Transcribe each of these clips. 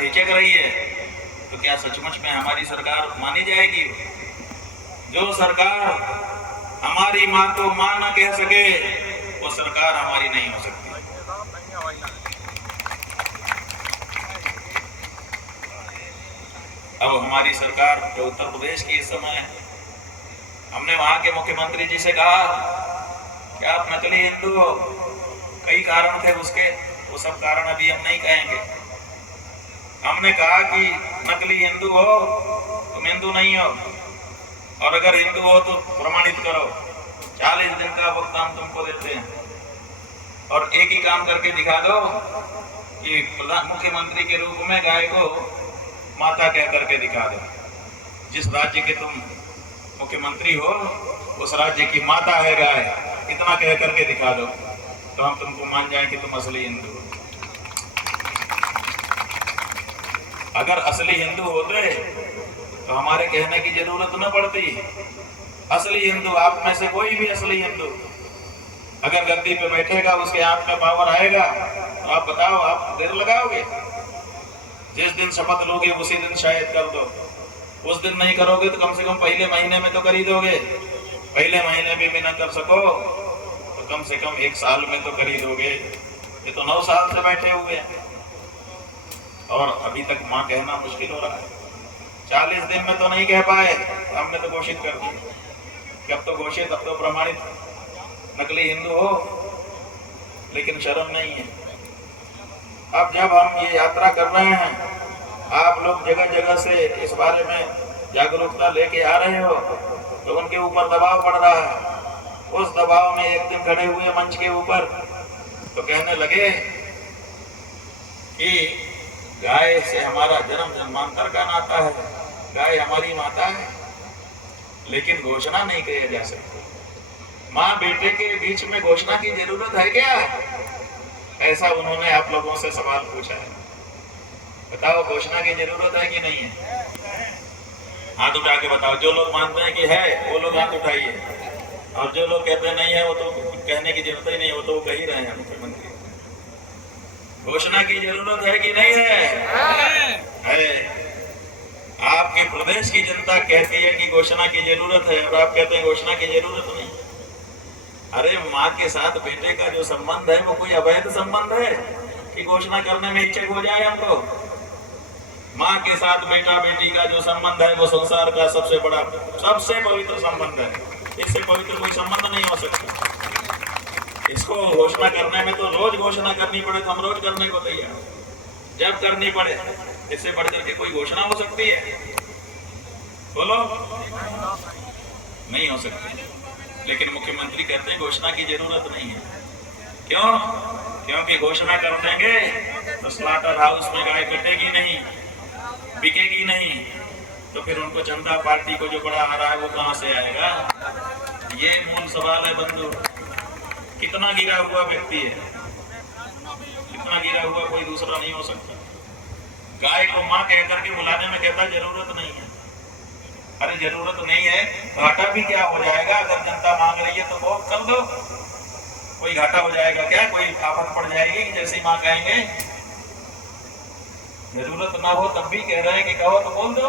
सरकार हिचक रही है, तो क्या सचमुच में हमारी सरकार मानी जाएगी? जो सरकार हमारी मां को मां न कह सके, वो सरकार हमारी नहीं हो सकती। अब हमारी सरकार जो उत्तर प्रदेश की इस समय है, हमने वहां के मुख्यमंत्री जी से कहा कि आप नकली हिंदू हो। कई कारण थे उसके, वो सब कारण अभी हम नहीं कहेंगे। हमने कहा कि नकली हिंदू हो, तुम हिंदू नहीं हो, और अगर हिंदू हो तो प्रमाणित करो। 40 दिन का वक्त हम तुमको देते हैं, और एक ही काम करके दिखा दो कि मुख्यमंत्री के रूप में गाय को माता कह करके दिखा दो। जिस राज्य के तुम मुख्यमंत्री हो, उस राज्य की माता है गाय, इतना कह करके दिखा दो, तो हम तुमको मान जाएं कि तुम असली हिंदू हो। अगर असली हिंदू होते तो हमारे कहने की जरूरत न पड़ती। असली हिंदू, आप में से कोई भी असली हिंदू अगर गद्दी पे बैठेगा, उसके हाथ में पावर आएगा, तो आप बताओ, आप देर लगाओगे? जिस दिन शपथ लोगे उसी दिन शायद कर दो। उस दिन नहीं करोगे तो कम से कम पहले महीने में तो कर ही दोगे। पहले महीने में भी ना कर सको तो कम से कम 1 साल में तो कर ही दोगे। ये तो 9 साल से बैठे हुए हैं, और अभी तक मां कहना मुश्किल हो रहा है। 40 दिन में तो नहीं कह पाए, हमने तो घोषित कर दिया कि अब तो घोषित, अब तो प्रमाणित नकली हिंदू हो, लेकिन शर्म नहीं है। अब जब हम ये यात्रा कर रहे हैं, आप लोग जगह जगह से इस बारे में जागरूकता लेके आ रहे हो, तो उनके ऊपर दबाव पड़ रहा है। उस दबाव में एक दिन खड़े हुए मंच के ऊपर तो कहने लगे कि गाय से हमारा जन्म जन्मांतर का नाता है, गाय हमारी माता है, लेकिन घोषणा नहीं किया जा सकती। माँ बेटे के बीच में घोषणा की जरूरत है क्या? ऐसा उन्होंने आप लोगों से सवाल पूछा है। बताओ, घोषणा की जरूरत है कि नहीं है? हाथ उठा के बताओ। जो लोग मानते हैं कि है वो लोग हाथ उठाइए, और जो लोग कहते नहीं है वो तो कहने की जरूरत ही नहीं, वो तो कह ही रहे हैं मुख्यमंत्री। घोषणा की जरूरत है कि नहीं है? है। आपके प्रदेश की जनता कहती है कि घोषणा की जरूरत है, और आप कहते हैं घोषणा की जरूरत नहीं। अरे माँ के साथ बेटे का जो संबंध है वो कोई अवैध संबंध है कि घोषणा करने में हिचक हो जाए हमको? माँ के साथ बेटा बेटी का जो संबंध है वो संसार का सबसे बड़ा, सबसे पवित्र संबंध है। इससे पवित्र कोई संबंध नहीं हो सकता। इसको घोषणा करने में तो रोज घोषणा करनी पड़े तो हम रोज करने को तैयार, जब करनी पड़े। इससे बढ़कर के कोई घोषणा हो सकती है? बोलो, नहीं हो सकती। लेकिन मुख्यमंत्री कहते हैं घोषणा की जरूरत नहीं है। क्यों? क्योंकि घोषणा कर देंगे तो स्लॉटर हाउस में गाय कटेगी नहीं, बिकेगी नहीं, तो फिर उनको चंदा पार्टी को जो बड़ा आ रहा है वो कहां से आएगा? ये मूल सवाल है बंधु। कितना गिरा हुआ व्यक्ति है, कितना गिरा हुआ कोई दूसरा नहीं हो सकता। गाय को माँ कहकर के बुलाने में कहता जरूरत नहीं है। अरे जरूरत नहीं है, घाटा भी क्या हो जाएगा? अगर जनता मांग रही है तो वोट कर दो। कोई घाटा हो जाएगा क्या? कोई आफत पड़ जाएगी कि जैसे ही माँ कहेंगे? जरूरत ना हो तब भी कह रहे हैं कि कहो तो बोल दो।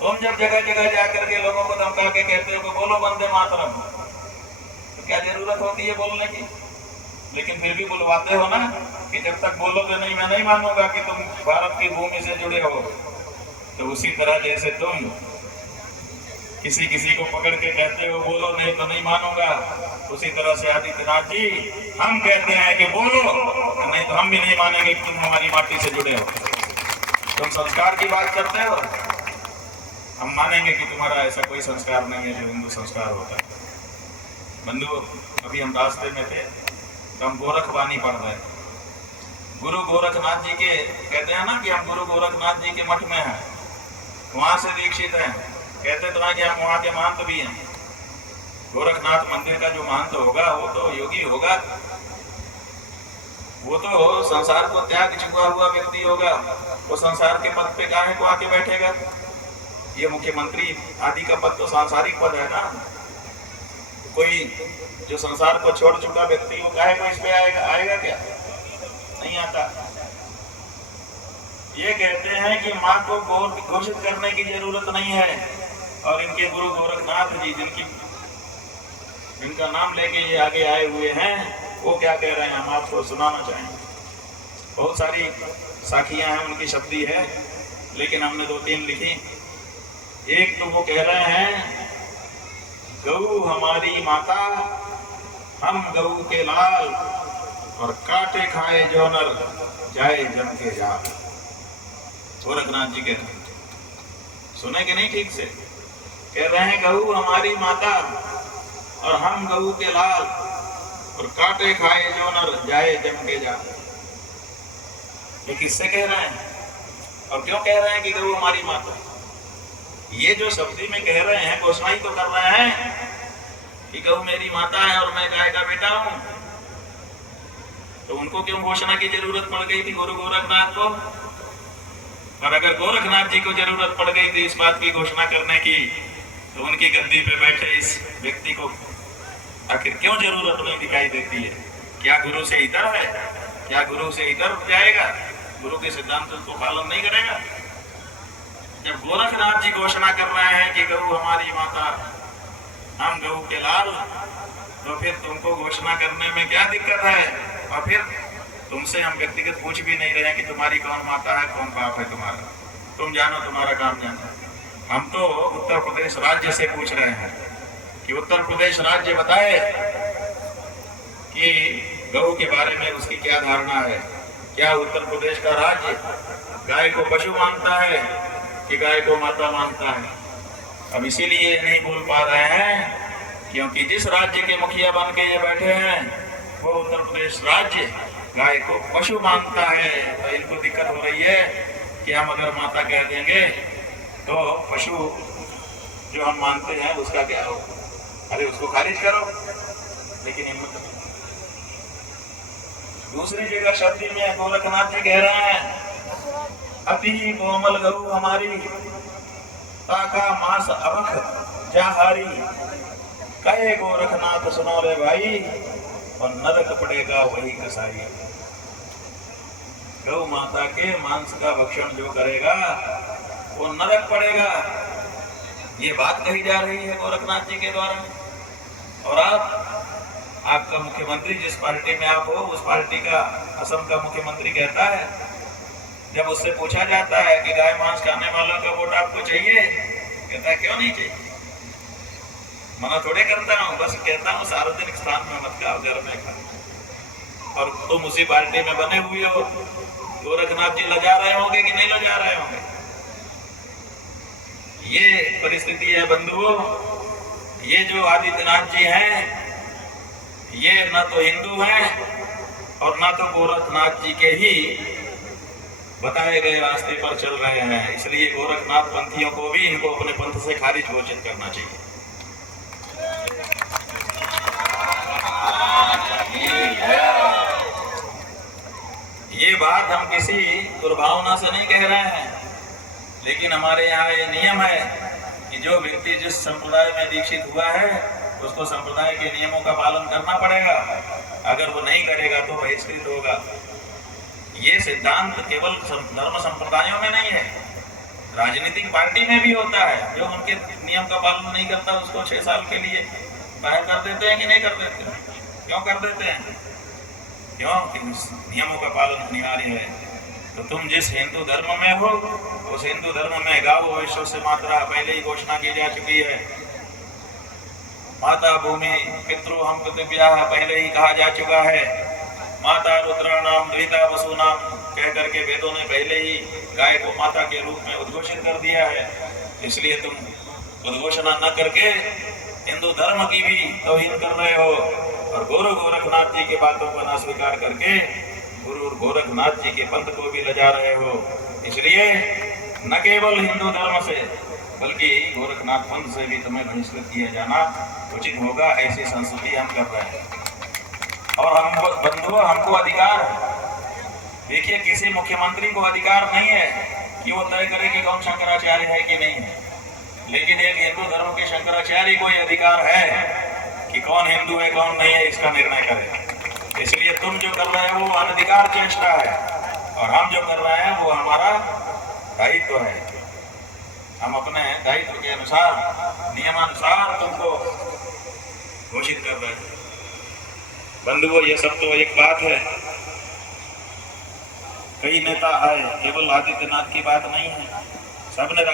तुम जब जगह जगह जाकर के लोगों को धमका के कहते हो कि बोलो वंदे मातरम, तो क्या जरूरत होती है बोलने की? लेकिन फिर भी बुलवाते हो ना कि जब तक बोलोगे नहीं मैं नहीं मानूंगा कि तुम भारत की भूमि से जुड़े हो। तो उसी तरह जैसे तुम किसी किसी को पकड़ के कहते हो बोलो नहीं तो नहीं मानूंगा, उसी तरह से आदित्यनाथ जी हम कहते हैं कि बोलो, नहीं तो हम भी नहीं मानेंगे कि तुम हमारी माटी से जुड़े हो। तुम संस्कार की बात करते हो, हम मानेंगे कि तुम्हारा ऐसा कोई संस्कार नहीं है जो हिंदू संस्कार होता है। बंधु, अभी हम रास्ते में थे तो हम गोरखवाणी पढ़ रहे थे। गुरु गोरखनाथ जी के कहते हैं ना कि हम गुरु गोरखनाथ जी के मठ में हैं, वहां से दीक्षित हैं। कहते तो हैं कि हम वहां के महंत भी हैं। गोरखनाथ मंदिर का जो महंत होगा वो तो योगी होगा, वो तो संसार को त्याग चुका हुआ व्यक्ति होगा। वो संसार के पद पे काहे को आके बैठेगा? ये मुख्यमंत्री आदि का पद तो सांसारिक पद है ना। कोई जो संसार को छोड़ चुका व्यक्ति वो काहे को इस पे आएगा? आएगा क्या? नहीं आता। ये कहते हैं कि माँ को घोषित करने की जरूरत नहीं है, और इनके गुरु गोरखनाथ जी जिनका नाम लेके ये आगे आए हुए हैं, वो क्या कह रहे हैं हम आपको सुनाना चाहेंगे। बहुत सारी साखियां हैं, उनकी शब्दी है, लेकिन हमने 2-3 लिखी। एक तो वो कह रहे हैं, गऊ हमारी माता, हम गऊ के लाल, और काटे खाए जो नर, जाए जम के जाल। गोरखनाथ जी कहते हैं, सुने कि नहीं ठीक से? कह रहे हैं गऊ हमारी माता और हम गऊ के लाल, और काटे खाए जो नर, जाए जम के जाल। ये किससे कह रहे हैं और क्यों कह रहे हैं कि गऊ हमारी माता? ये जो शब्दी में कह रहे हैं, घोषणा ही तो कर रहे हैं कि गऊ मेरी माता है और मैं गाय का बेटा हूं। तो उनको क्यों घोषणा की जरूरत पड़ गई थी गुरु गोरखनाथ को? और अगर गोरखनाथ जी को जरूरत पड़ गई थी इस बात की घोषणा करने की, तो उनकी गद्दी पे बैठे इस व्यक्ति को आखिर क्यों जरूरत नहीं दिखाई देती है? क्या गुरु से इतर है? क्या गुरु से इतर जाएगा? गुरु के सिद्धांतों को पालन नहीं करेगा? जब गोरखनाथ जी घोषणा कर रहे हैं कि गऊ हमारी माता, हम गऊ के लाल, तो फिर तुमको घोषणा करने में क्या दिक्कत है? और फिर तुमसे हम व्यक्तिगत पूछ भी नहीं रहे हैं कि तुम्हारी कौन माता है, कौन बाप है तुम्हारा, तुम जानो, तुम्हारा काम जानो। हम तो उत्तर प्रदेश राज्य से पूछ रहे हैं कि उत्तर प्रदेश राज्य बताए कि गऊ के बारे में उसकी क्या धारणा है। क्या उत्तर प्रदेश का राज्य गाय को पशु मानता है कि गाय को माता मानता है? अब इसीलिए नहीं बोल पा रहे हैं क्योंकि जिस राज्य के मुखिया बन के ये बैठे हैं वो उत्तर प्रदेश राज्य गाय को पशु मानता है। तो इनको दिक्कत हो रही है कि हम अगर माता कह देंगे तो पशु जो हम मानते हैं उसका क्या हो? अरे उसको खारिज करो, लेकिन हिम्मत नहीं। दूसरी जगह शब्दी में गोरखनाथ जी कह रहे हैं, अति कोमल गऊ हमारी, ताका मांस अबख जाहारी, कहे गोरखनाथ सुनो रे भाई, और नरक पड़ेगा वही कसाई। गौ माता के मांस का भक्षण जो करेगा वो नरक पड़ेगा, ये बात कही जा रही है गोरखनाथ जी के द्वारा। और आपका मुख्यमंत्री जिस पार्टी में आप हो, उस पार्टी का असम का मुख्यमंत्री कहता है, जब उससे पूछा जाता है कि गाय मांस खाने वालों का वोट आपको चाहिए, कहता है क्यों नहीं चाहिए, मना थोड़े करता हूँ, बस कहता हूँ सार्वजनिक स्थान में मत खाओ, घर में खाओ। और तुम उसी पार्टी में बने हुए हो, गोरखनाथ जी लजा रहे होंगे कि नहीं लजा रहे होंगे? ये परिस्थिति है बंधुओं। ये जो आदित्यनाथ जी हैं, ये न तो हिंदू हैं और न तो गोरखनाथ जी के ही बताए गए रास्ते पर चल रहे हैं। इसलिए गोरखनाथ पंथियों को भी इनको अपने पंथ से खारिज घोषित करना चाहिए। ये बात हम किसी दुर्भावना से नहीं कह रहे हैं, लेकिन हमारे यहाँ ये नियम है कि जो व्यक्ति जिस संप्रदाय में दीक्षित हुआ है उसको संप्रदाय के नियमों का पालन करना पड़ेगा। अगर वो नहीं करेगा तो बहिष्कृत होगा। ये सिद्धांत केवल धर्म संप्रदायों में नहीं है, राजनीतिक पार्टी में भी होता है। जो उनके नियम का पालन नहीं करता उसको 6 साल के लिए बाहर कर देते हैं कि नहीं कर देते? क्यों कर देते हैं? क्यों? नियमों का पालन अनिवार्य है। तो तुम जिस हिंदू धर्म में हो, उस हिंदू धर्म में गावो विश्व से मात्रा पहले ही घोषणा की जा चुकी है। माता भूमि पितृ हम पृथिव्याः पहले ही कहा जा चुका है। माता रुद्राणाम द्विता वसुनाम कह करके वेदों ने पहले ही गाय को माता के रूप में उद्घोषित कर दिया है। इसलिए तुम उद्घोषणा न करके हिंदू धर्म की भी तौहीन कर रहे हो और गुरु गोरखनाथ जी की बातों को न स्वीकार करके गुरु गोरखनाथ जी के पंथ को भी लजा रहे हो। इसलिए न केवल हिंदू धर्म से बल्कि गोरखनाथ पंथ से भी तुम्हें बहिष्कृत किया जाना उचित होगा। ऐसी संस्कृति हम कर रहे हैं और हम बंधुओं हमको अधिकार है। देखिए, किसी मुख्यमंत्री को अधिकार नहीं है कि वो तय करे कि कौन शंकराचार्य है कि नहीं है, लेकिन एक हिंदू धर्म के शंकराचार्य को ये अधिकार है कि कौन हिंदू है कौन नहीं है इसका निर्णय करे। इसलिए तुम जो कर रहे हो वो अनधिकार चेष्टा है और हम जो कर रहे हैं वो हमारा हमारा दायित्व है। हम अपने दायित्व के अनुसार, नियमानुसार तुमको घोषित कर रहे हैं। बंधुओं, ये सब तो एक बात है। कई नेता आए, केवल आदित्यनाथ की बात नहीं है। सबने